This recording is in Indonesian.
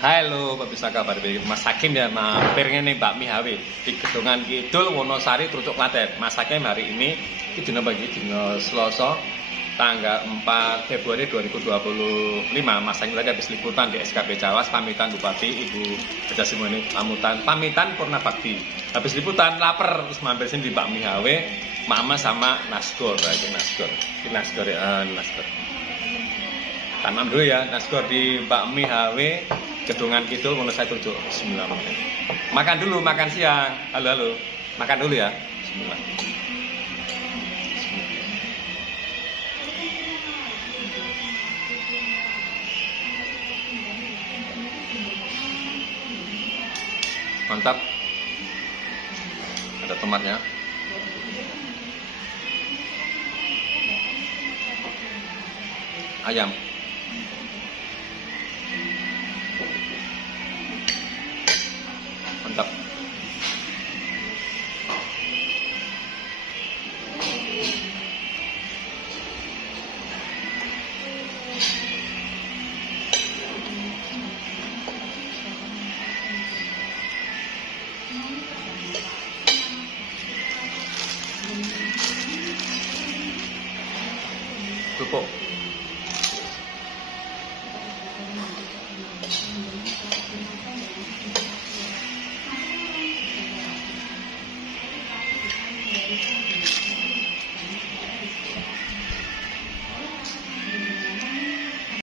Halo, pemirsa kabar baik. Mas Hakim ya mampir nih Mbak Mihawe di Gedongan Kidul Wonosari Trucuk Klaten. Mas Hakim hari ini dina pagi dina Selasa tanggal 4 Februari 2025. Mas Hakim tadi habis liputan di SKP Cawas, pamitan Bupati Ibu Eda Simone pamitan Purna Bakti. Habis liputan lapar terus mampir sini di Mbak Mihawe, Mama sama Nasgor. Ini Nasgor ya, Nasgor. Tanam dulu ya, Nasgor di Mbak Mihawe Gedongan Kidul Wonosari Trucuk. Bismillah. Makan dulu, makan siang. Halo. Makan dulu ya. Bismillah. Mantap. Ada tomatnya. Ayam. Mantap. Cukup.